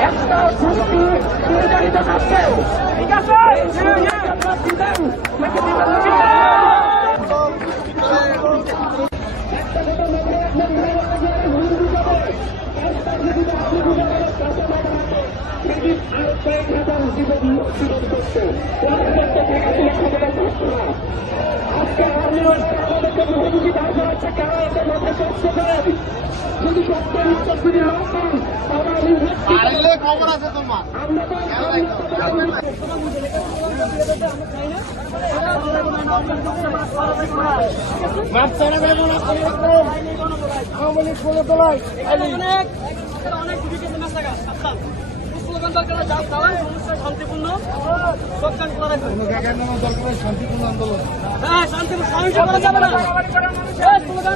একটা দুর্নীতি নির্ধারিত থাকবে। ঠিক আছে, দিবেন নাকি দিবেন না? খবর আছে তোমার মাপ ছাড়া দেবো না আওয়ামী লীগ বলে তোলাই শান্তিপূর্ণ আন্দোলন হ্যাঁ শান্তিপূর্ণ সহিংস করা যাবে না। স্লোগান